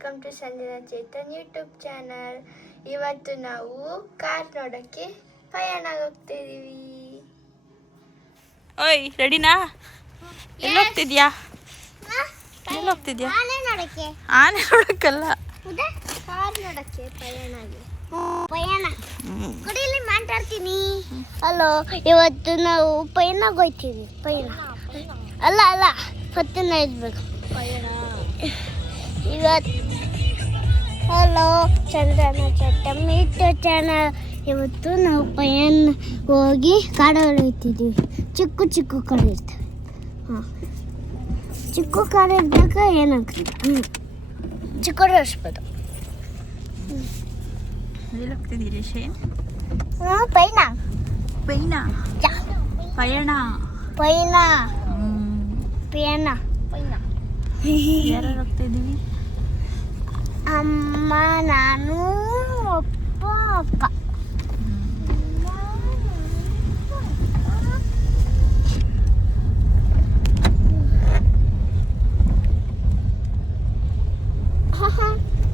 Welcome to Sanjana Chetan YouTube channel. ಇವತ್ತು ನಾವು car ನೋಡೋಕ್ಕೆ ಪಯಣ ಹೋಗ್ತಿದ್ದೀವಿ. ಓಯ್ ರೆಡಿನಾ? ಎಲ್ಲಿ ಹೋಗ್ತಿದ್ಯಾ? ಎಲ್ಲಿ ಹೋಗ್ತಿದ್ಯಾ? ಆನೆ ನೋಡಕ್ಕಲ್ಲ, ಕಾರ್ ನೋಡೋಕ್ಕೆ ಪಯಣ ಕುಡಿಯಲ್ಲಿ ಮಾತಾಡ್ತೀನಿ. ಹಲೋ, ಇವತ್ತು ನಾವು ಪಯಣಕ್ಕೆ ಹೋಗ್ತೀವಿ. ಅಲ್ಲ ಹೊತ್ತಿನ ಇರ್ಬೇಕು ಇವತ್ತು. ಹಲೋ, ಚಂದ್ರನ ಚಟ್ಟಂ ಯೂಟ್ಯೂಬ್ ಚಾನಲ್. ಇವತ್ತು ನಾವು ಪಯಣ ಹೋಗಿ ಕಾಡಲ್ಲಿ ಹೋಗ್ತಿದ್ದೀವಿ. ಚಿಕ್ಕ ಕಾಡು ಇರ್ತವೆ. ಚಿಕ್ಕ ಕಾಡು ಇದ್ದಾಗ ಏನಾಗ್ತದೆ, ಚಿಕ್ಕ ಅನಿಸ್ಬೋದು. ಎಲ್ಲಿ ಹೋಗ್ತಿದ್ದೀರಿ ಶೇನ್? ಪಯಣ ಯಾರು ಹೋಗ್ತಿದ್ದೀವಿ? ಅಮ್ಮ, ನಾನು, ಅಪ್ಪ.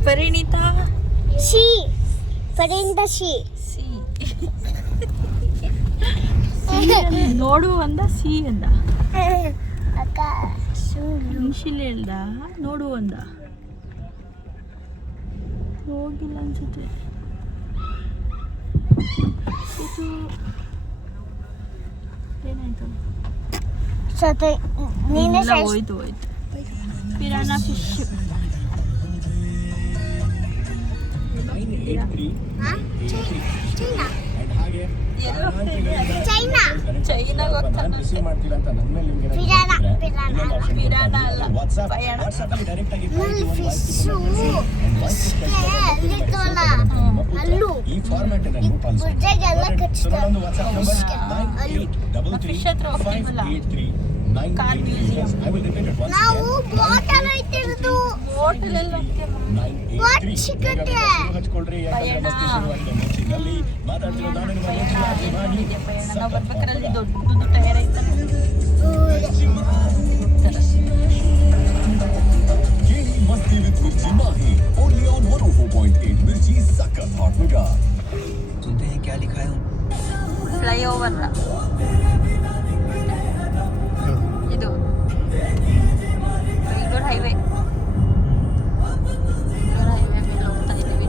ಪರಿಣಿತಾ ನೋಡು ಅಂದ, ಸಿ ಅಂದ, ಇನ್ಶಿಲ್ ಹೇಳ್ದ, ನೋಡು ಅಂದ. ಹೋಗಿಲ್ಲ ಅನ್ಸುತ್ತೆ. ಇದು ಏನಾಯ್ತು? ಹೋಯ್ತು ಪಿರಾನಾ ಫಿಶ್. ಚೈನಾಗ ಹೋಗ್ತಾನೆ. ಪಿರಾನಾ ಅಲ್ಲ, ಪಯಣ. ಫಿಶ್ ಹತ್ರ ಹೋಗ್ತೀವಲ್ಲ, ಕಾರ್ ಮ್ಯೂಸಿಯಂ. ನಾವು ಬೋಟಲ್ ಹೋಗ್ತಿರೋದು. ಹೋಟೆಲ್ ನಾವು ಬರ್ಬೇಕಾರಲ್ಲಿ ದೊಡ್ಡದು ಟೈರ್ ಐತಲ್ಲ. ಫ್ಲೈಓವರ್ ಇದು ಬೆಂಗಳೂರು ಹೈವೇ ಮೇಲೆ ಹೋಗ್ತಾ ಇದ್ದೀವಿ.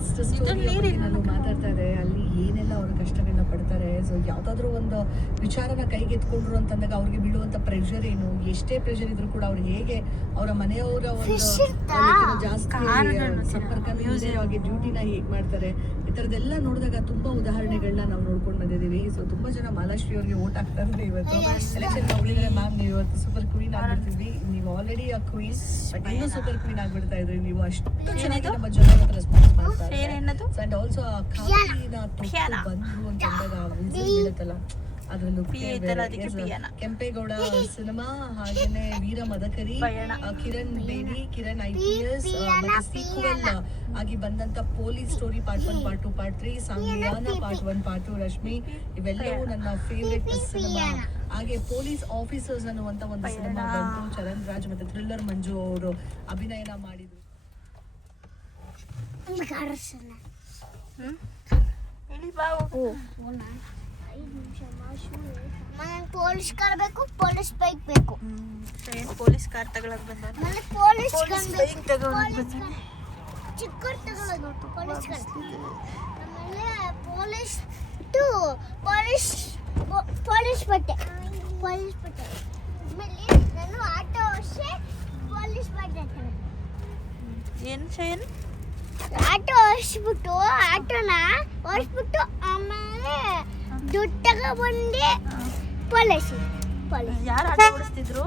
ಈಸ್ಟ್ ಸ್ಟೋರಿ ಬಗ್ಗೆ ನಾನು ಮಾತಾಡ್ತಾ ಇದ್ದೆ. ಅಲ್ಲಿ ಏನೆಲ್ಲ ಅವ್ರ ಕಷ್ಟಗಳನ್ನ ಪಡ್ತಾರೆ. ಸೊ ಯಾವ್ದಾದ್ರು ಒಂದು ವಿಚಾರನ ಕೈಗೆ ಎತ್ಕೊಂಡ್ರು ಅಂತಂದಾಗ ಅವ್ರಿಗೆ ಬೀಳುವಂತ ಪ್ರೆಷರ್ ಏನು, ಎಷ್ಟೇ ಪ್ರೆಷರ್ ಇದ್ರು ಕೂಡ ಅವ್ರು ಹೇಗೆ ಅವರ ಮನೆಯವರ ಒಂದು ಜಾಸ್ತಿ ಸಂಪರ್ಕ ಆಗಿ ಡ್ಯೂಟಿನ ಹೇಗೆ ಮಾಡ್ತಾರೆ, ಈ ತರದೆಲ್ಲ ನೋಡಿದಾಗ ತುಂಬಾ ಉದಾಹರಣೆಗಳನ್ನ ನಾವು ನೋಡ್ಕೊಂಡು ಬಂದಿದ್ದೀವಿ. ಸೊ ತುಂಬಾ ಜನ ಮಾಲಾಶ್ರೀ ಅವ್ರಿಗೆ ಓಟ್ ಹಾಕ್ತಾರೆ ಇವತ್ತು ಎಲೆಕ್ಷನ್ ನೋಡಿದ್ರೆ. ಮ್ಯಾಮ್ ನೀವು ಇವತ್ತು ಸೂಪರ್ ಕ್ವೀನ್ ಆಗ್ಬಿಡ್ತಿದ್ವಿ. ನೀವು ಆಲ್ರೆಡಿ ಆ ಕ್ವೀನ್, ಬಟ್ ಇನ್ನೂ ಸೂಪರ್ ಕ್ವೀನ್ ಆಗ್ಬಿಡ್ತಾ ಇದ್ರಿ ನೀವು. ಅಷ್ಟು ಚೆನ್ನಾಗಿ ನಮ್ಮ ಜನ ರೆಸ್ಪಾನ್ಸ್ ಮಾಡ್ತಾರೆ. ಅಂಡ್ ಆಲ್ಸೋ ಆ ಕಾಫಿನ ತೊಟ್ಟು ಬಂದ್ರು ಅಂತಂದಾಗ ಬೀಳುತ್ತಲ್ಲ ಅದ್ರಲ್ಲೂ ಕೆಂಪೇಗೌಡ ಸಿನಿಮಾ, ಹಾಗೇನೆ ವೀರ ಮದಕರಿ, ಕಿರಣ್ ಬೇಡಿ, ಕಿರಣ್ IPS, ಮತ್ತೆ ಸೀಕ್ವೆಲ್ ಆಗಿ ಬಂದಂತ police story part 1, part 2, part 3, Sangliana part 1, part 2, Rashmi, ಇವೆಲ್ಲವೂ ನನ್ನ ಫೇವ್ರೆಟ್ ಸಿನಿಮಾ. ಹಾಗೆ ಪೊಲೀಸ್ ಆಫೀಸರ್ಸ್ ಅನ್ನುವಂತ ಒಂದು ಸಿನಿಮಾ ಬಂತು, ಚರಣ್ ರಾಜ್ ಮತ್ತೆ ಥ್ರಿಲ್ಲರ್ ಮಂಜು ಅವರು ಅಭಿನಯನ ಮಾಡಿದ್ರು. ಪೊಲೀಸ್ ಕಾರ್ ಬೇಕು, ಪೊಲೀಸ್ ಬೈಕ್ ಬೇಕು. ಪೊಲೀಸ್ ಕಾರ್ ತಗೊಳಕ್ ಬಂದ, ಪೊಲೀಸ್ ಬೈಕ್ ತಗೊಳಕ್ ಚಿಕ್ಕ ತಗೊಳ್ಳೋದು ಪೊಲೀಸ್ ಕಾರ್. ಆಮೇಲೆ ಪೊಲೀಸ್ ಟು ಪೊಲೀಸ್ ಬಟ್ಟೆ. ಆಮೇಲೆ ನಾನು ಆಟೋ ಓಡಿಸಿ ಪೊಲೀಸ್ ಬಟ್ಟೆ ಏನು ಶಯನ್ ಆಟೋ ಓಡಿಸ್ಬಿಟ್ಟು ಆಮೇಲೆ ದುಡ್ಡು ತಗೊಬಂದು ಪೊಲೀಸ್. ಯಾರು ಆಟೋ ಓಡಿಸ್ತಿದ್ರು?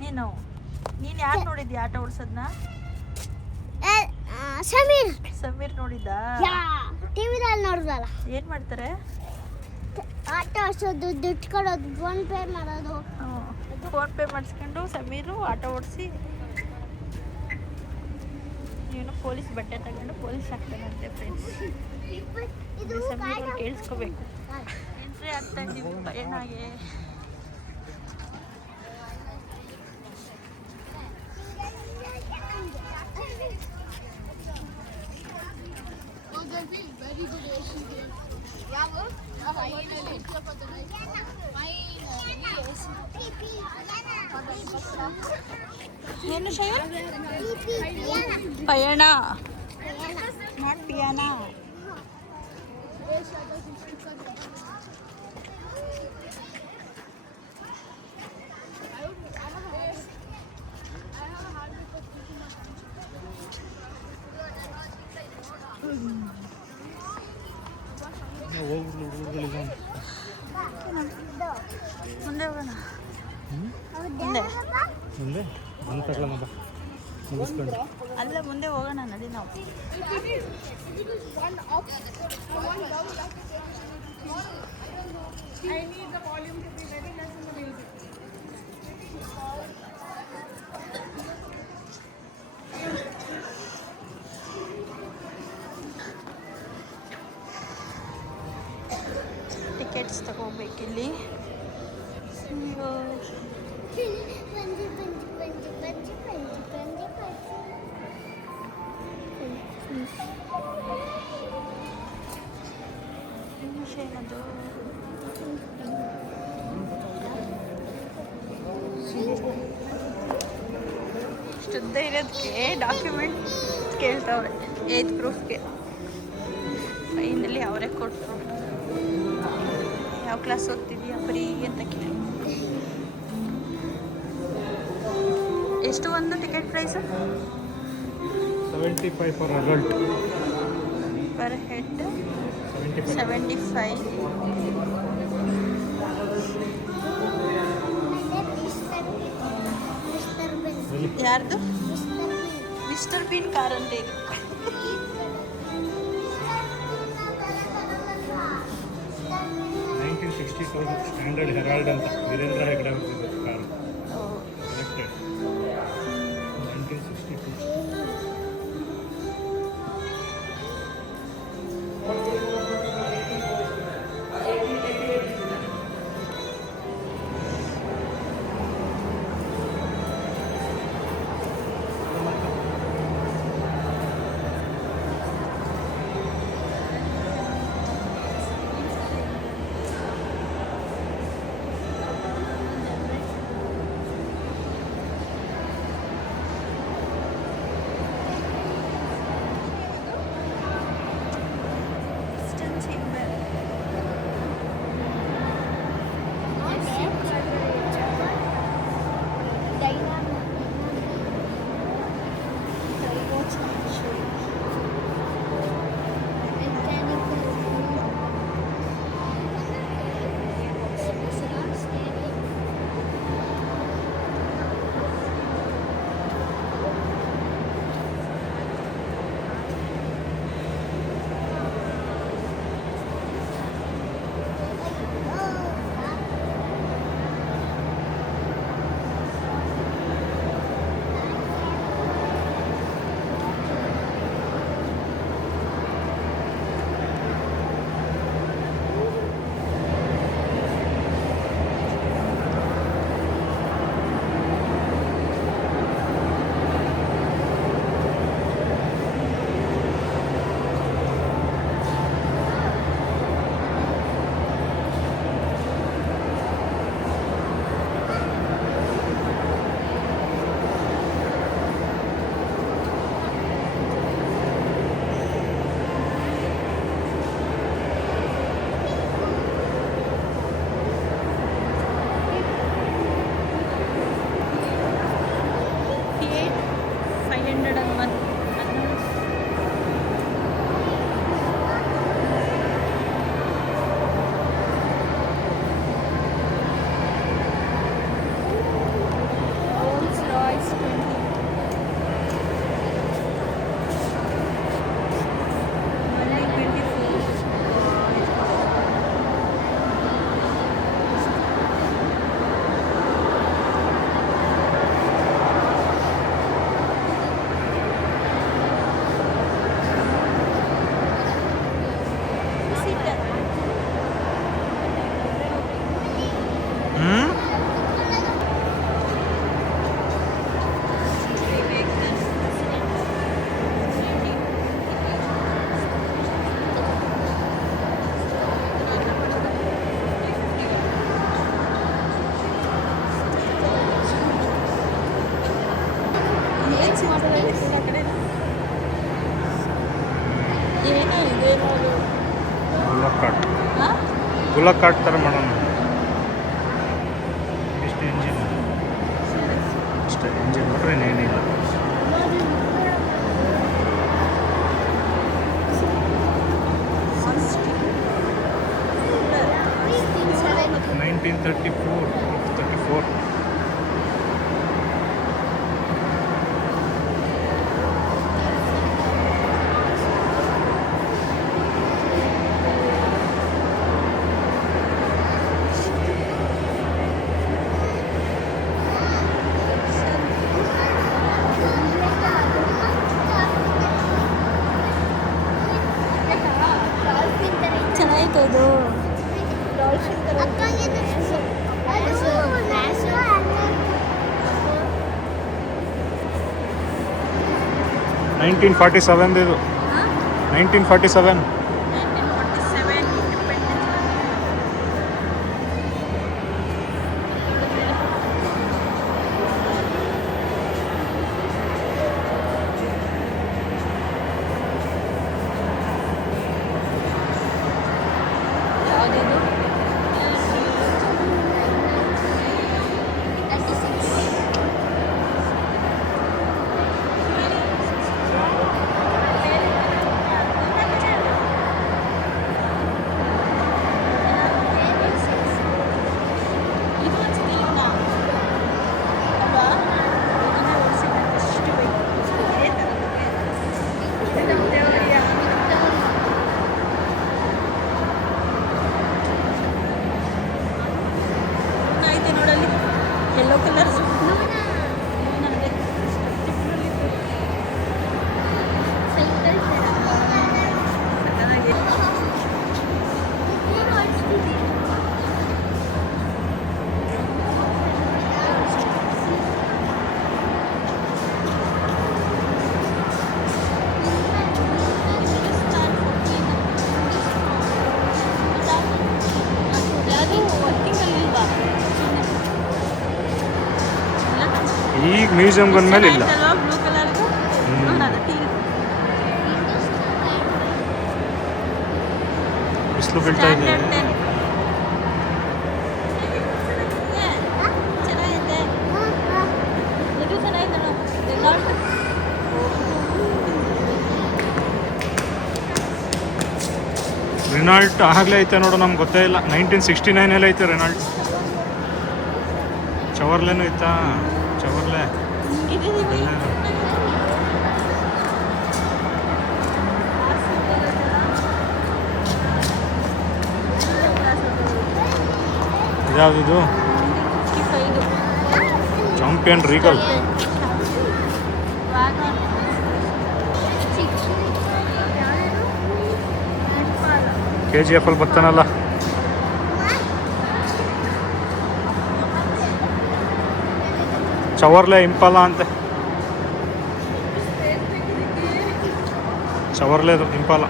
ನೀನು ಯಾರು ನೋಡಿದ್ಯಾ ಆಟೋ ಓಡಿಸೋದನ್ನ? ಸಮೀರ್ ನೋಡಿದ್ದ? ಟಿವಿದಲ್ಲಿ ನೋಡಿದಲ್ಲ. ಏನ್ ಮಾಡ್ತಾರೆ? ಆಟೋ ಓಡಿಸೋದು, ದುಡ್ಡು ಕೊಡೋದು, ಫೋನ್ ಪೇ ಮಾಡೋದು. ಫೋನ್ ಪೇ ಮಾಡಿಸ್ಕೊಂಡು ಸಮೀರು ಆಟೋ ಓಡಿಸಿ ಇವನು ಪೊಲೀಸ್ ಬಟ್ಟೆ ತಗೊಂಡು ಪೊಲೀಸ್ ಆಗ್ತಾನಂತೆ. ಫ್ರೆಂಡ್ಸ್, ಸಮೀರ್ ಕೇಳಿಸ್ಕೋಬೇಕು. ಎಂಟ್ರಿ ಆಗ್ತಾ ಇದ್ದೀವಿ ಪಯಣಗೆ. ಏನು ಶಯನ್? ಪಯಣ ನಾಟ್ ಪಿಯಾನ. ಮುಂದೆ ಹೋಗೋಣ. ಅಲ್ಲ ಮುಂದೆ ಹೋಗೋಣ, ನಡಿ ನಾವು. ಟಿಕೆಟ್ಸ್ ತಗೋಬೇಕಿಲ್ಲಿ. ಏನದು? ಇಷ್ಟುದ್ದ ಇರೋದಕ್ಕೆ ಡಾಕ್ಯುಮೆಂಟ್ ಕೇಳ್ತಾವ್ರೆ, ಏಜ್ ಪ್ರೂಫ್ಗೆ. ಫೈನಲಿ ಅವರೇ ಕೊಟ್ಟರು. ಯಾವ ಕ್ಲಾಸ್ ಹೋಗ್ತಿದ್ಯಾ ಫ್ರೀ ಅಂತ ಕೇಳಿ. ಎಷ್ಟು ಒಂದು ticket price? 75 for adult. Per head 75. ಯಾರ್ದು? ಮಿಸ್ಟರ್ ಬೀನ್ ಕಾರ್ ಅಂತ ಇದು. ಸ್ಟ್ಯಾಂಡರ್ಡ್ ಹೆರಾಲ್ಡ್ ಅಂತ ವೀರೇಂದ್ರ ಹೆಗ್ಡೆ ಅವ್ರದ್ದು ಕಾರು. ಕರೆಕ್ಟೆಡ್ 1962. ಸ್ಟ್ಯಾಂಡರ್ಡ್ ಅಂತ ಬಂದು Rolls Royce 20. Only 24. ಏನೋ ಇದೆ ನೋಡು. ಗುಲಾಬ್ ಕಾರ್ಟ್ ಥರ ಮಾಡೋಣ. ಇಷ್ಟು ಇಂಜಿನ್ ಅಷ್ಟೇ, ಇಂಜಿನ್ ನೋಡ್ರಿ ಇನ್ನೇನಿಲ್ಲ. ನೈನ್ಟೀನ್ 34. ಚೆನ್ನಾಗಿತ್ತು ಅದು. 1947 ಇದು. 1947. 1947 ಇಂಡಿಪೆಂಡೆನ್ಸ್. ಯಾವುದಿದು? ಇದು ಅನ್ಸುತ್ತೆ ಅಲ್ವಾ? ಇದನ್ನ ಓಡಿಸಿದ್ರೆ ಎಷ್ಟು ಬೇಕು ಅದೇ ಥರದ್ದು. ಐತೆ ನೋಡಲ್ಲಿ ಯೆಲ್ಲೋ ಕಲರ್. ಯಾವುದು ವರ್ಕಿಂಗ್ ಅಲ್ಲಿ ಇಲ್ವಾ? ಈಗ ಮ್ಯೂಸಿಯಂ ಬಂದ್ಮೇಲೆ ಇಲ್ಲ. ಬ್ಲೂ ಕಲರ್ದು ನೋಡೋಣ ಟೀಲ್ ಬಿಸಿಲು ಬೀಳ್ತಾ ಇದೆ. ಸ್ಟ್ಯಾಂಡರ್ಡ್ 10. ಚೆನ್ನಾಗಿದೆ. ಇದು ಚೆನ್ನಾಗಿದೆ ನೋಡು. ರೆನಾಲ್ಟ್. ರೆನಾಲ್ಟ್ ಆಗಲೇ ಐತೆ ನೋಡು, ನಮ್ಗೆ ಗೊತ್ತೇ ಇಲ್ಲ. 1969 ಐತೆ ರೆನಾಲ್ಟ್. ಚವರ್ಲೆನೂ ಐತಾ? ಚವರ್ಲೆ ಇದ್ಯಾವುದಿದು? Champion Regal. KGF ಅಲ್ಲಿ ಬರ್ತಾನಲ್ಲ. ಚವರ್ಲೆ ಇಂಪಾಲ ಅಂತೆ. ಚವರ್ಲೆದು ಇಂಪಾಲ.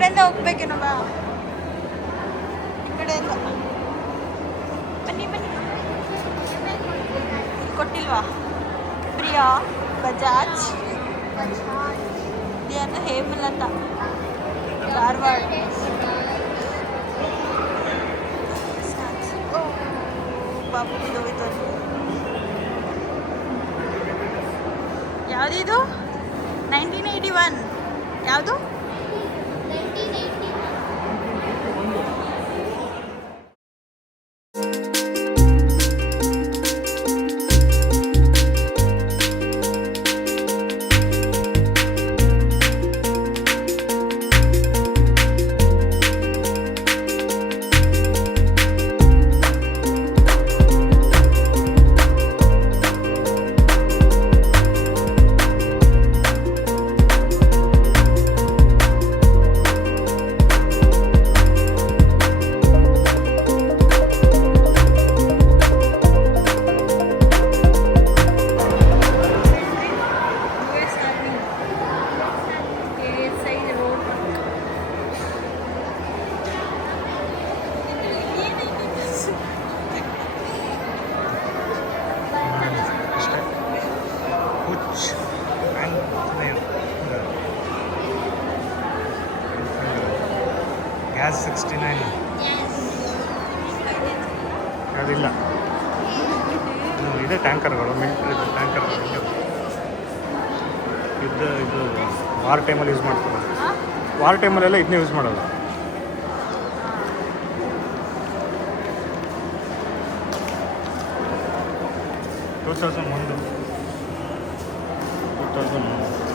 ಕಡೆಯಿಂದ ಹೋಗ್ಬೇಕೇನೋ ಬಾ ಈ ಕಡೆಯಿಂದ ಬನ್ನಿ ಬನ್ನಿ ಇಲ್ಲಿ ಕೊಟ್ಟಿಲ್ವಾ ಪ್ರಿಯಾ ಬಜಾಜ್ ಇದ್ಯಾರು ಹೇಮಲತಾ ಧಾರವಾಡ ಬಾಬು ಇದು ಯಾವುದಿದು 1981 ಯಾವುದು ಗ್ಯಾಸ್ 69 ಅದಿಲ್ಲ ಇದೆ ಟ್ಯಾಂಕರ್ಗಳು ಮಿಲಿಟ್ರಿ ಟ್ಯಾಂಕರ್ಗಳು ಇದು ವಾರ್ ಟೈಮಲ್ಲಿ ಯೂಸ್ ಮಾಡ್ತಾರೆ ವಾರ್ ಟೈಮಲ್ಲೆಲ್ಲ ಇದನ್ನೇ ಯೂಸ್ ಮಾಡೋದು ಟೂ ತೌಸಂಡ್ 2001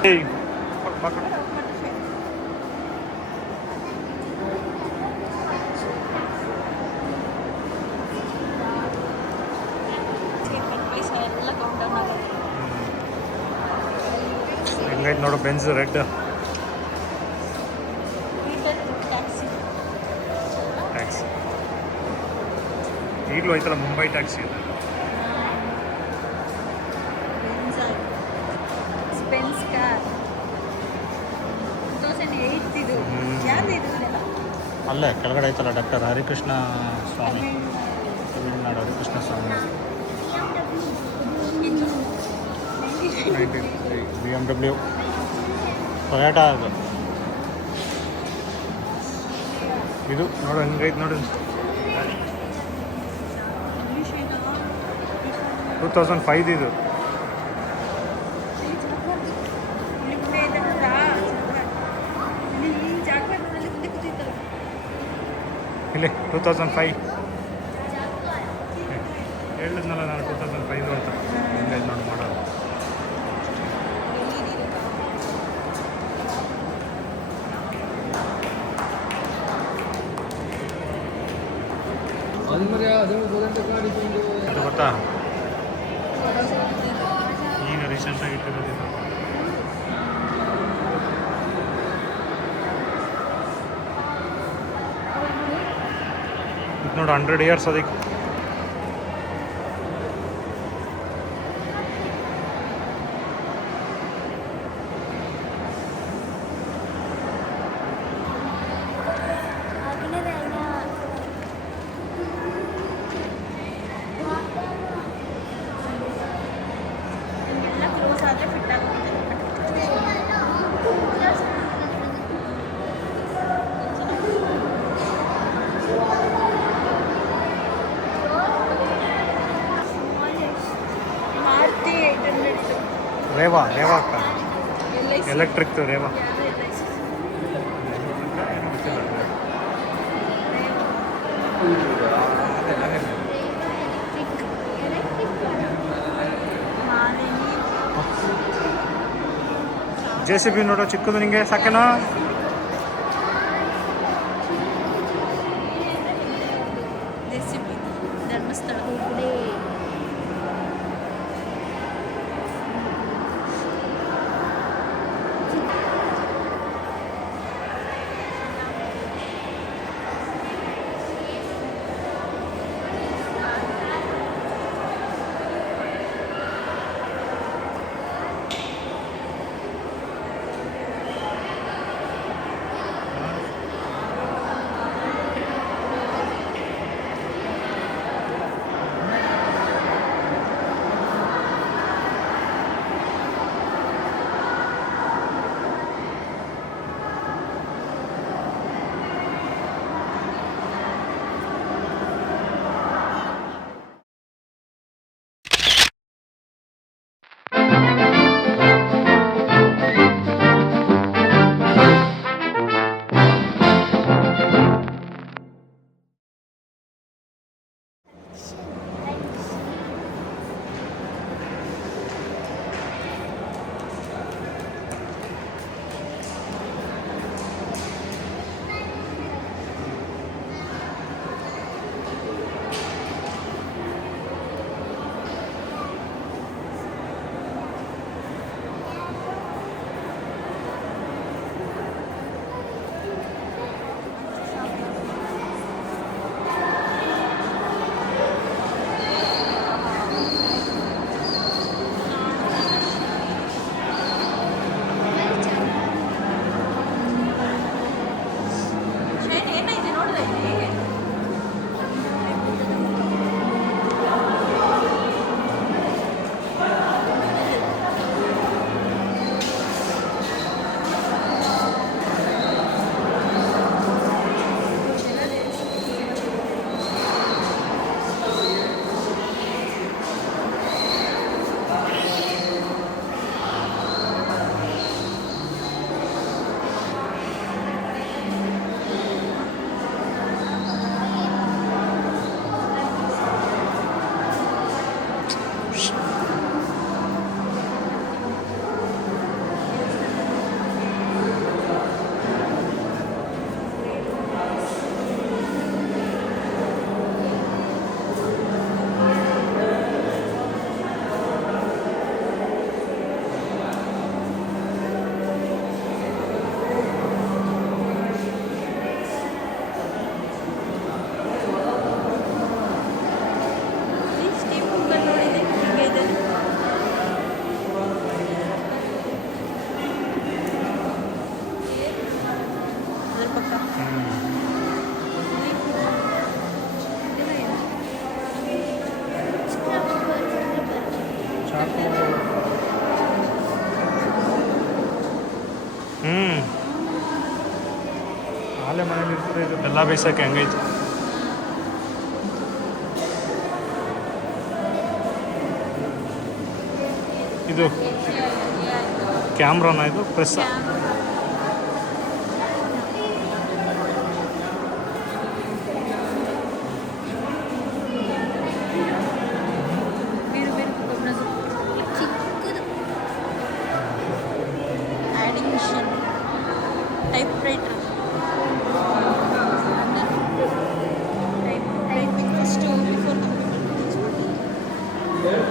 Hey, ಹೆಂಗೈತೆ ನೋಡು ಬೆಂಜ್ ರೆಡ್ ಟ್ಯಾಕ್ಸಿ ಈಗಲೂ ಐತಲ್ಲ ಮುಂಬೈ ಟ್ಯಾಕ್ಸಿ ಇದೆ ಸ್ಪೆನ್ಸ್ ಕಾರ್ 2008 ಇದು ಯಾರು ಇದು ಅಲ್ಲೇ ಕೆಳಗಡೆ ಐತಲ್ಲ ಡಾಕ್ಟರ್ ಹರಿಕೃಷ್ಣ ಸ್ವಾಮಿ ತಮಿಳ್ನಾಡು ಹರಿಕೃಷ್ಣ ಸ್ವಾಮಿ BMW ಟೊಯಾಟಾ ಅದು ಇದು ನೋಡು ಹಂಗೈತೆ ನೋಡಿ 2005 ಇದು ಇಲ್ಲಿ 2005 ಹೇಳಿದ್ನಲ್ಲ ನಾನು 2005 ಅಂತ ಹಂಗೈತೆ ನೋಡಿ ಮಾಡೋದು ಅದು ಗೊತ್ತಾ ಈಗ ರೀಸೆಂಟಾಗಿ ಇಟ್ಟಿರೋದು ಇದು ನೋಡಿ 100 years ಅದಕ್ಕೆ ರೇವಾ ಅಕ್ಕ ಎಲೆಕ್ಟ್ರಿಕ್ ರೇವಾ JCB ನೋಡೋ ಚಿಕ್ಕದು ನಿಂಗೆ ಸಾಕೇನೋ. ಧರ್ಮಸ್ಥಳ ಆಲೆ ಮನೇಲಿ ಇರ್ತದೆ ಇದು ಬೆಲ್ಲ ಬೇಯಿಸೋಕೆ ಹೆಂಗೈತೆ. ಇದು ಕ್ಯಾಮ್ರಾನ ಇದು ಪ್ರೆಸ್.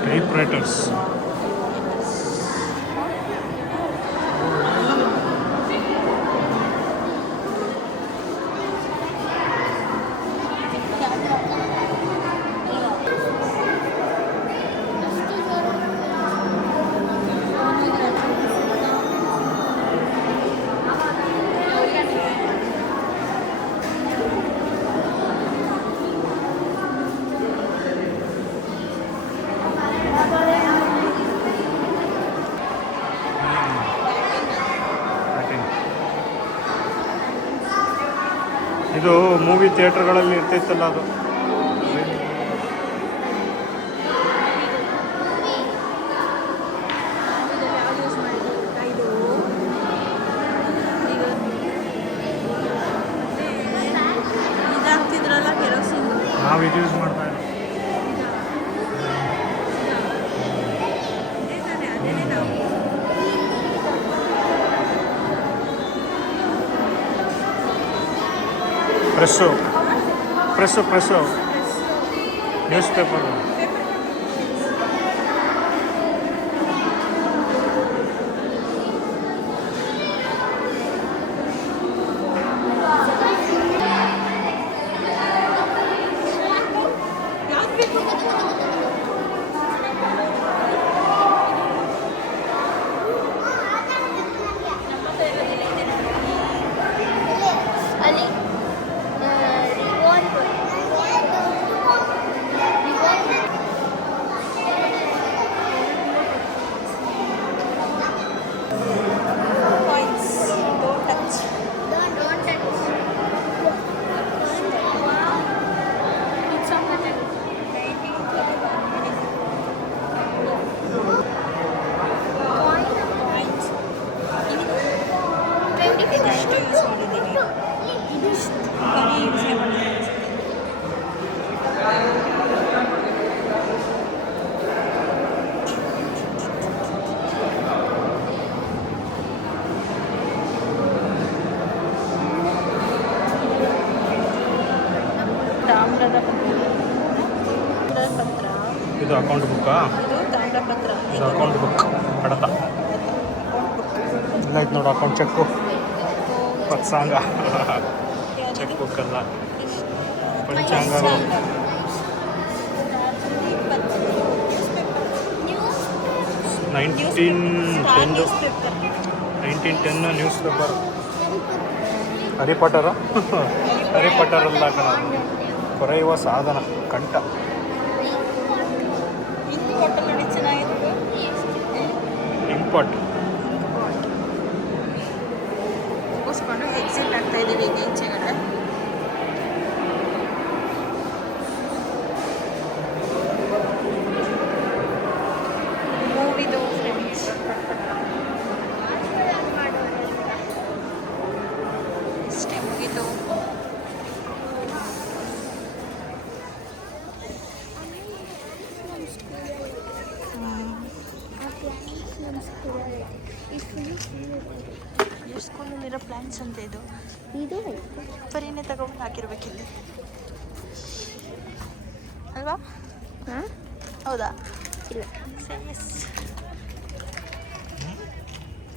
ಟೈಪ್ರೈಟರ್ಸ್. ಇದು ಮೂವಿ ಥಿಯೇಟರ್ಗಳಲ್ಲಿ ಇರ್ತಿತ್ತಲ್ಲ ಅದು. ಇದಾಗ್ತಿದ್ರಲ್ಲ ಕೆರೋಸಿನ್ ನಾವು ಇದು ಯೂಸ್ ಮಾಡ್ತಾ ಇದ್ದೀವಿ. Press news paper. ಅಲ್ಲಿ ತಾಮ್ರದ ಪತ್ರ. ಇದು ಅಕೌಂಟ್ ಬುಕ್ಕಾ? ಇದು ತಾಮ್ರಪತ್ರ. ಇದು ಅಕೌಂಟ್ ಬುಕ್ ಕಡತ. ಇಲ್ಲ ಇದು ನೋಡು ಅಕೌಂಟ್ ಚೆಕ್ಕು ಪತ್ಸಾಂಗ ಚೆಕ್ ಬುಕ್ ಅಲ್ಲ ಪಂಚಾಂಗ. 1910 ನ್ಯೂಸ್ ಪೇಪರ್. ಹರಿಪಟರ ಹರಿಪಟರಲ್ಲ ಕಣ, ಕೊರೆಯುವ ಸಾಧನ ಕಂಠ. ಇಂಪಾರ್ಟ್ ಮುಗಿಸ್ಕೊಂಡು ಎಕ್ಸಿಟ್ ಆಗ್ತಾ ಇದ್ದೀವಿ ಈಗ ಈಚೆಗಡೆ. ಮೂವಿದು ಫ್ರೆಂಡ್ಸ್. ಇಷ್ಟೇ ಮುಗೀತು. ಸ್ಕೂಲಲ್ಲಿರೋ ಪ್ಲ್ಯಾನ್ಸ್ ಅಂತ ಇದು ಬರೀನೇ ತಗೊಂಡು ಹಾಕಿರ್ಬೇಕಿಲ್ಲಿ ಅಲ್ವಾ? ಹೌದಾ? ಇಲ್ಲ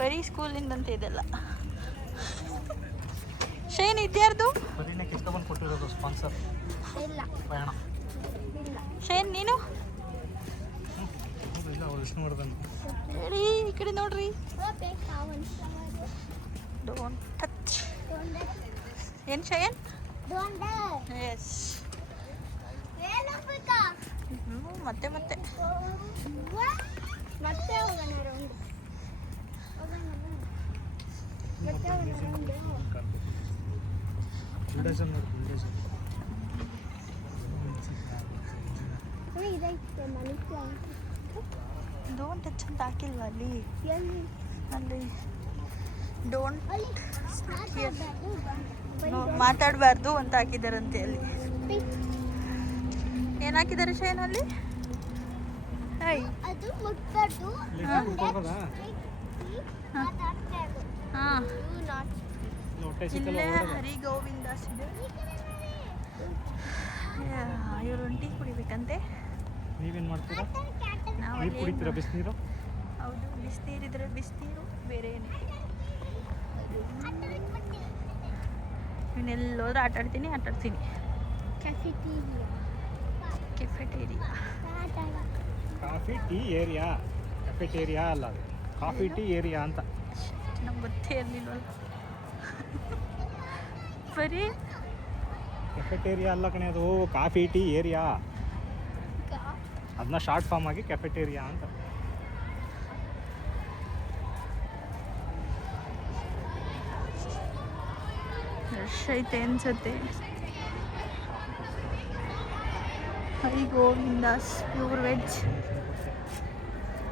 ಬರೀ ಸ್ಕೂಲಿಂದಂತೆ ಇದೆಲ್ಲ. ಶೇನ್ ಇದ್ಯಾರ್ದು? ಬರೀನೇ ಕಿತ್ಕೊಂಡ್ಬಂದು ಕೊಟ್ಟಿರೋದು ಸ್ಪಾನ್ಸರ್ ಇಲ್ಲ ಪಯಣ. ಶೇನ್ ನೀನು ಇಲ್ಲ ವಿಷ್ಣುವರ್ಧನ್. ಹೇಳಿ ಈ ಕಡೆ ನೋಡ್ರಿ. Don't touch. ಏನು ಶಯನ್? ಎಸ್. ಮತ್ತೆ ಮತ್ತೆ ಡೋಂಟ್ ಟಚ್ ಅಂತ ಹಾಕಿಲ್ವಾ ಅಲ್ಲಿ? ಅಲ್ಲಿ ಡೋಂಟ್ ಮಾತಾಡಬಾರ್ದು ಅಂತ ಹಾಕಿದಾರಂತೆ ಅಲ್ಲಿ. ಏನು ಹಾಕಿದ್ದಾರೆ ಶೈನ್ ಅಲ್ಲಿ? ಹಾಂ ಇಲ್ಲೇ ಹರಿಗೋವಿಂದಾಸ್ ಇದೆ. ಇವರು ಟೀ ಕುಡಿಬೇಕಂತೆ. ನೀವೇನು ಮಾಡ್ತೀರಾ? ನಾವು ನೀರು ಕುಡಿತೀರಾ? ಬಿಸಿನೀರು? ಹೌದು, ಬಿಸಿನೀರಿದ್ರೆ ಬಿಸಿನೀರು, ಬೇರೆ ಏನೇ. ಇವನ್ನೆಲ್ಲೋದ್ರೂ ಆಟಾಡ್ತೀನಿ. Cafeteria. Coffee tea area, cafeteria ಅಲ್ಲ, ಅದು ಕಾಫಿ ಟೀ ಏರಿಯಾ ಅಂತ. ನಮ್ಗೆ ಗೊತ್ತೇ ಇರಲಿಲ್ವಲ್ಲ. ಬರೀ ಕೆಫೆಟೇರಿಯಾ ಅಲ್ಲ ಕಣೆ, ಅದು ಕಾಫಿ ಟೀ ಏರಿಯಾ. ಅದನ್ನ ಶಾರ್ಟ್ ಫಾರ್ಮ್ ಆಗಿ ಕೆಫೆಟೇರಿಯಾ ಅಂತ. ರಶ್ ಐತೆ ಅನ್ಸುತ್ತೆ. ಹರಿಗೋವಿಂದಾಸ್ ಪ್ಯೂರ್ ವೆಜ್.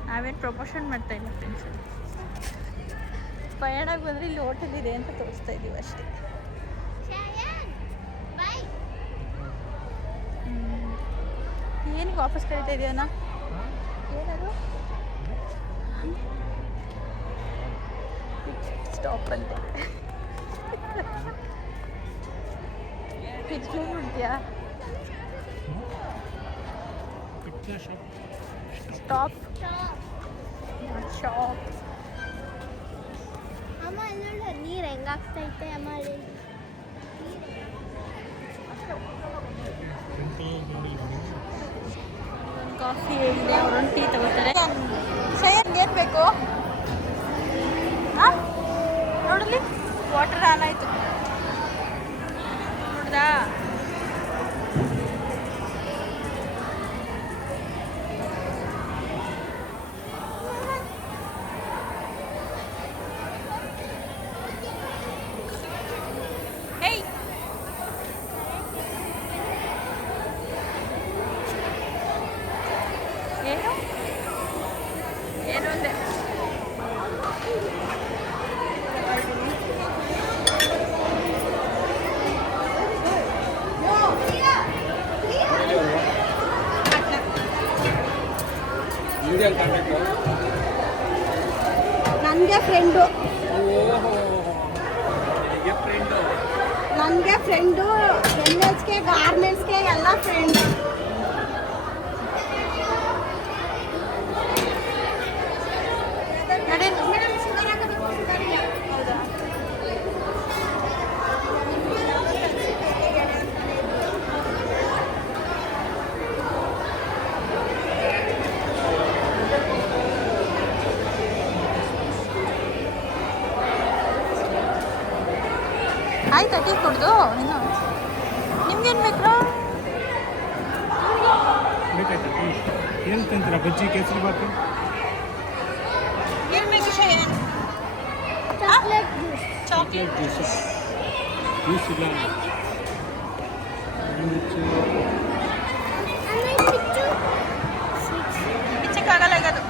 ನಾವೇನು ಪ್ರಮೋಷನ್ ಮಾಡ್ತಾ ಇಲ್ಲ ಫ್ರೆಂಡ್ಸ್. ಪಯಣಕ್ಕೆ ಬಂದರೆ ಇಲ್ಲಿ ಹೋಟೆಲ್ ಇದೆ ಅಂತ ತೋರಿಸ್ತಾ ಇದ್ದೀವಿ ಅಷ್ಟೇ. ವಾಪಸ್ ಕರೀತಾ ಇದೆಯಣ್ಣ? ಏನದು? ಸ್ಟಾಪ್ ಅಂತೆ. ಪಿಕ್ಚರ್ ನೋಡ್ತೀಯಾ? Stop shop. ಅಮ್ಮ ನೋಡು ನೀರು ಹೆಂಗಾಗ್ತೈತೆ ಅಮ್ಮ ಅಲ್ಲಿ. ಕಾಫಿ ಇದೆ, ಅವರೊಂದು ಟೀ ತಗೋತಾರೆ. ಶಯನ್ಗೆ ಏನು ಬೇಕು? ಹಾಂ ನೋಡಲಿ, ವಾಟರ್ ಆನ್ ಆಯಿತು ನೋಡ್ದಾ? ಹೇಯ್ ಏನು ಏನು ಅಂದೆ? ನನಗೆ ಫ್ರೆಂಡು NHK ಗಾರ್ಮೆಂಟ್ಸ್ಗೆ ಎಲ್ಲ ಫ್ರೆಂಡು. ಆಯ್ತಾ ಟೀ ಕುಡ್ದು? ಇನ್ನು ನಿಮ್ಗೇನು ಬೇಕು? ಬೇಕಾಯ್ತಾ ಟೀ? ಏನು ತಿಂತೀರ? ಬಜ್ಜಿ, ಕೇಸರಿ ಬಾತು? ಏನು ಬೇಕು Shayan? Chocolate juice. Chocolate juice ಇಲ್ಲ. ಬಿಚ್ಚಕ್ಕಾಗಲ್ಲ ಈಗ ಅದು.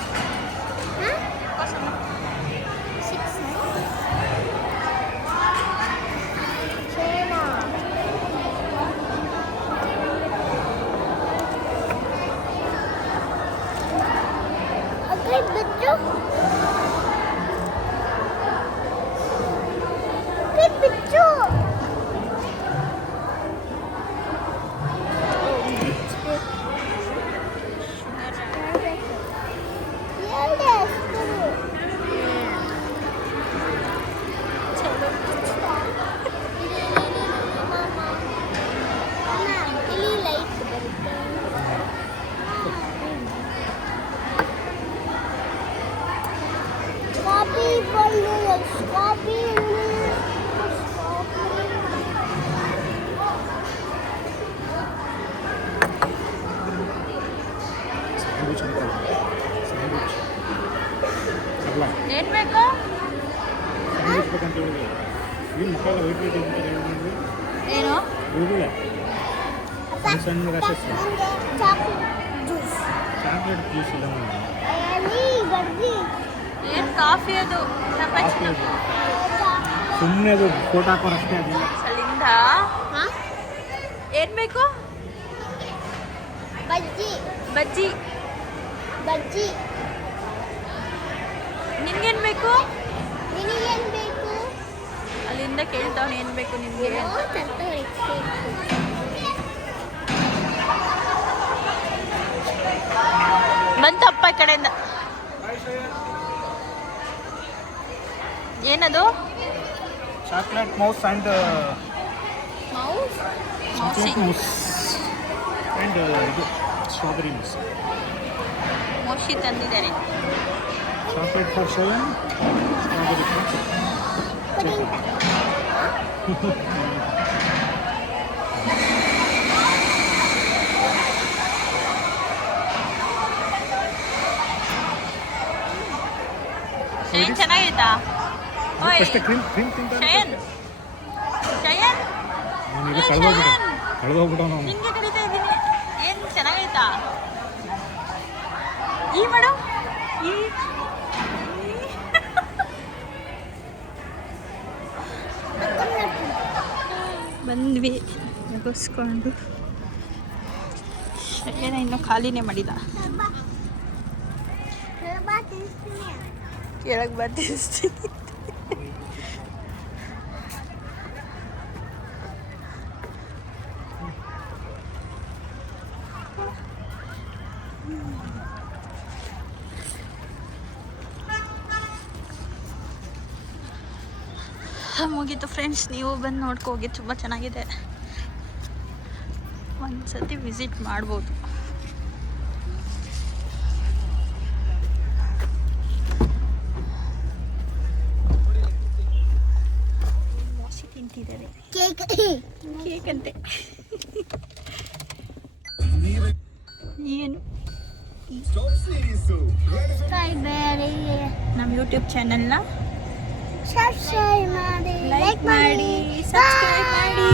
ಏನು ಬೇಕು? ಬೇಕಂತ ಹೇಳಿದ್ರೆ ಏನು ಮಕ್ಕಳ ವೈಟ್ ವೈಟ್ ಇರ್ತಾರೆ ಏನು ಸಣ್ಣ ರಸ ಜ್ಯೂಸ್. ಚಾಕ್ಲೇಟ್ ಜ್ಯೂಸ್ ಇಲ್ಲ ಏನು ಕಾಫಿ ಅದು? ಸುಮ್ಮನೆ ಅದು ಫೋಟೋ ಹಾಕೋರು ಅಷ್ಟೇ. ಅದಿಲ್ಲ ಅಲ್ಲಿಂದ ಏನು ಬೇಕು? ಬಜ್ಜಿ ಬಜ್ಜಿ. ಬಜ್ಜಿ. ನಿನ್ಗೇನು ಬೇಕು? ನಿನಗೇನು ಬೇಕು? ಅಲ್ಲಿಂದ ಕೇಳ್ತಾವನು ಏನು ಬೇಕು ನಿಮಗೆ? ಬಂತಪ್ಪ ಈ ಕಡೆಯಿಂದ. ಏನದು? Chocolate mousse and mousse chocolate mousse and ಇದು ಸ್ಟ್ರಾಬೆರಿ ಮೌಸ್. ಮೋಶಿ ತಂದಿದ್ದಾರೆ. Chocolate for Shayan, strawberry for Shayan ಚೆನ್ನಾಗಿತ್ತಾ? ಓಯ್ ಫಸ್ಟ್ ಕ್ರೀಮ್ ತಿಂತಾರೆ. ಶಯನ್ ಶಯನ್ ನಾನೀಗ ಏ ಕಳೆದೋಗ್ಬಿಟ್ಟು ನಾವು ನಿಂಗೆ ಕರೀತಾ ಇದ್ದೀನಿ. ಏನು ಚೆನ್ನಾಗೈತಾ? ಈ ಮಾಡು ಈ ಬಂದ್ವಿ ಮುಗಿಸ್ಕೊಂಡು. ಏನೋ ಇನ್ನೂ ಖಾಲಿನೇ ಮಾಡಿಲ್ಲ. ಕೆಳಗೆ ಬರ್ತಿಸ್ತೀನಿ. ಮುಗೀತು ಫ್ರೆಂಡ್ಸ್, ನೀವು ಬಂದು ನೋಡ್ಕೋಗಿ, ತುಂಬ ಚೆನ್ನಾಗಿದೆ. ಒಂದ್ಸತಿ ವಿಸಿಟ್ ಮಾಡ್ಬೋದು. ಮೋಸಿ ತಿಂತಿದ್ದಾರೆ ಕೇಕ್ ಅಂತೆ. ಏನು ನಮ್ಮ ಯೂಟ್ಯೂಬ್ ಚಾನಲ್ನ ಸಬ್ಸ್ಕ್ರೈಬ್ ಮಾಡಿ, ಲೈಕ್ ಮಾಡಿ, ಸಬ್ಸ್ಕ್ರೈಬ್ ಮಾಡಿ.